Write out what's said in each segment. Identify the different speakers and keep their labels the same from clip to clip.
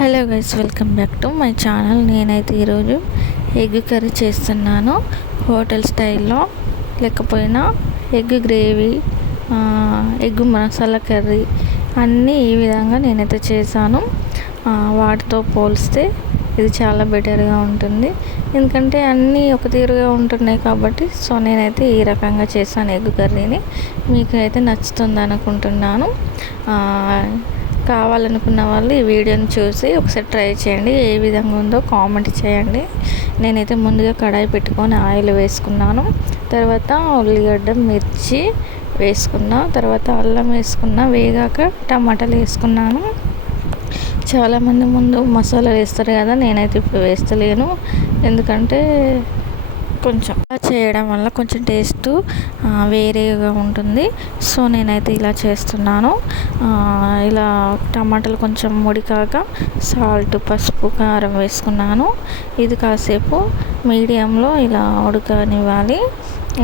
Speaker 1: Hello guys welcome back to my channel. నేనైతే ఈరోజు egg curry చేస్తున్నాను. హోటల్ స్టైల్లో లేకపోయినా egg gravy egg masala curry అన్నీ ఈ విధంగా నేనైతే చేశాను. వాటితో పోలిస్తే ఇది చాలా బెటర్గా ఉంటుంది. ఎందుకంటే అన్నీ ఒక తీరుగా ఉంటున్నాయి కాబట్టి సో నేనైతే ఈ రకంగా చేశాను ఎగ్ కర్రీని. మీకు అయితే నచ్చుతుంది అనుకుంటున్నాను. కావాలనుకున్న వాళ్ళు ఈ వీడియోని చూసి ఒకసారి ట్రై చేయండి. ఏ విధంగా ఉందో కామెంట్ చేయండి. నేనైతే ముందుగా కడాయి పెట్టుకొని ఆయిల్ వేసుకున్నాను. తర్వాత ఉల్లిగడ్డ మిర్చి వేసుకున్న తర్వాత అల్లం వేసుకున్న వేగాక టమాటాలు వేసుకున్నాను. చాలామంది ముందు మసాలా వేస్తారు కదా నేనైతే ఇప్పుడు వేస్తలేను. ఎందుకంటే కొంచెం చేయడం వల్ల కొంచెం టేస్ట్ వేరేగా ఉంటుంది. సో నేనైతే ఇలా చేస్తున్నాను. ఇలా టమాటాలు కొంచెం ముడికాక సాల్ట్ పసుపు కారం వేసుకున్నాను. ఇది కాసేపు మీడియంలో ఇలా ఉడకనివ్వాలి.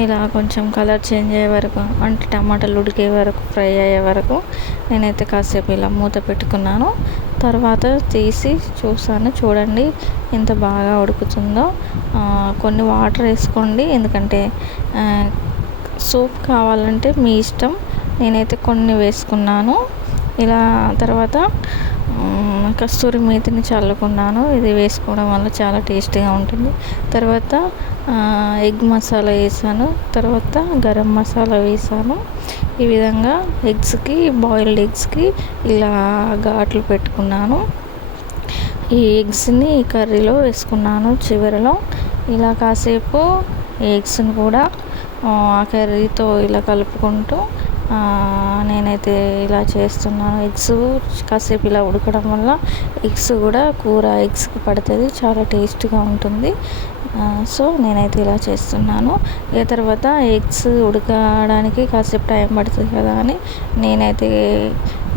Speaker 1: ఇలా కొంచెం కలర్ చేంజ్ అయ్యే వరకు అంటే టమాటాలు ఉడికే వరకు ఫ్రై అయ్యే వరకు నేనైతే కాసేపు ఇలా మూత పెట్టుకున్నాను. తర్వాత తీసి చూసాను. చూడండి ఎంత బాగా ఉడుకుతుందో. కొన్ని వాటర్ వేసుకోండి. ఎందుకంటే సూప్ కావాలంటే మీ ఇష్టం. నేనైతే కొన్ని వేసుకున్నాను. ఇలా తర్వాత కస్తూరి మేతిని చల్లుకున్నాను. ఇది వేసుకోవడం వల్ల చాలా టేస్టీగా ఉంటుంది. తర్వాత ఎగ్ మసాలా వేసాను. తర్వాత గరం మసాలా వేసాను. ఈ విధంగా ఎగ్స్కి బాయిల్డ్ ఎగ్స్కి ఇలా ఘాట్లు పెట్టుకున్నాను. ఈ ఎగ్స్ని కర్రీలో వేసుకున్నాను చివరిలో. ఇలా కాసేపు ఎగ్స్ని కూడా ఆ కర్రీతో ఇలా కలుపుకుంటూ నేనైతే ఇలా చేస్తున్నాను. ఎగ్స్ కాసేపు ఇలా ఉడకడం వల్ల ఎగ్స్ కూడా కూర ఎగ్స్కి పడుతుంది చాలా టేస్ట్గా ఉంటుంది. సో నేనైతే ఇలా చేస్తున్నాను. ఇక తర్వాత ఎగ్స్ ఉడకడానికి కాసేపు టైం పడుతుంది కదా అని నేనైతే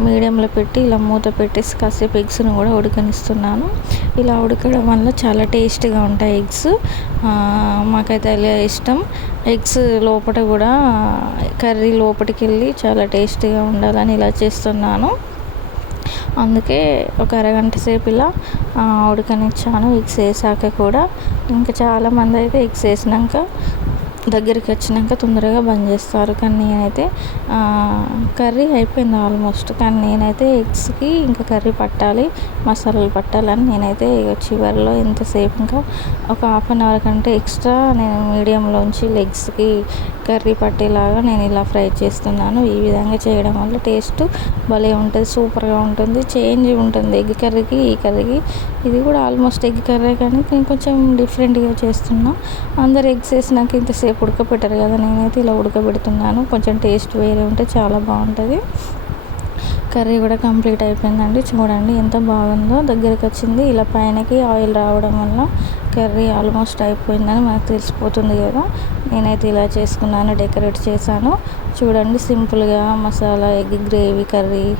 Speaker 1: మీడియంలో పెట్టి ఇలా మూత పెట్టేసి కాసేపు ఎగ్స్ని కూడా ఉడకనిస్తున్నాను. ఇలా ఉడకడం వల్ల చాలా టేస్ట్గా ఉంటాయి ఎగ్స్. మాకైతే అలా ఇష్టం. ఎగ్స్ లోపల కూడా కర్రీ లోపలికి వెళ్ళి చాలా టేస్టీగా ఉండాలని ఇలా చేస్తున్నాను. అందుకే ఒక అరగంట సేపు ఇలా ఉడకనిచ్చాను ఎగ్స్ వేసాక కూడా. ఇంకా చాలామంది అయితే ఎగ్స్ వేసినాక దగ్గరికి వచ్చినాక తొందరగా బంద్ చేస్తారు. కానీ నేనైతే కర్రీ అయిపోయింది ఆల్మోస్ట్. కానీ నేనైతే ఎగ్స్కి ఇంకా కర్రీ పట్టాలి మసాలాలు పట్టాలని నేనైతే చివరిలో ఎంతసేపు ఇంకా ఒక హాఫ్ అన్ అవర్ కంటే ఎక్స్ట్రా నేను మీడియంలోంచి లెగ్స్కి కర్రీ పట్టేలాగా నేను ఇలా ఫ్రై చేస్తున్నాను. ఈ విధంగా చేయడం వల్ల టేస్ట్ భలే ఉంటుంది సూపర్గా ఉంటుంది చేంజ్ ఉంటుంది. ఎగ్ కర్రీకి ఈ కర్రీకి. ఇది కూడా ఆల్మోస్ట్ ఎగ్ కర్రీ కానీ నేను కొంచెం డిఫరెంట్గా చేస్తున్నా. అందరు ఎగ్స్ వేసినాక ఇంతసేపు ఉడకబెట్టరు కదా నేనైతే ఇలా ఉడకబెడుతున్నాను. కొంచెం టేస్ట్ వేరే ఉంటే చాలా బాగుంటుంది. కర్రీ కూడా కంప్లీట్ అయిపోయిందండి. చూడండి ఎంత బాగుందో. దగ్గరికి వచ్చింది. ఇలా పైనకి ఆయిల్ రావడం వల్ల కర్రీ ఆల్మోస్ట్ అయిపోయిందని మనకు తెలిసిపోతుంది కదా. నేనైతే ఇలా చేసుకున్నాను డెకరేట్ చేశాను. చూడండి సింపుల్గా మసాలా ఎగ్ గ్రేవీ కర్రీ.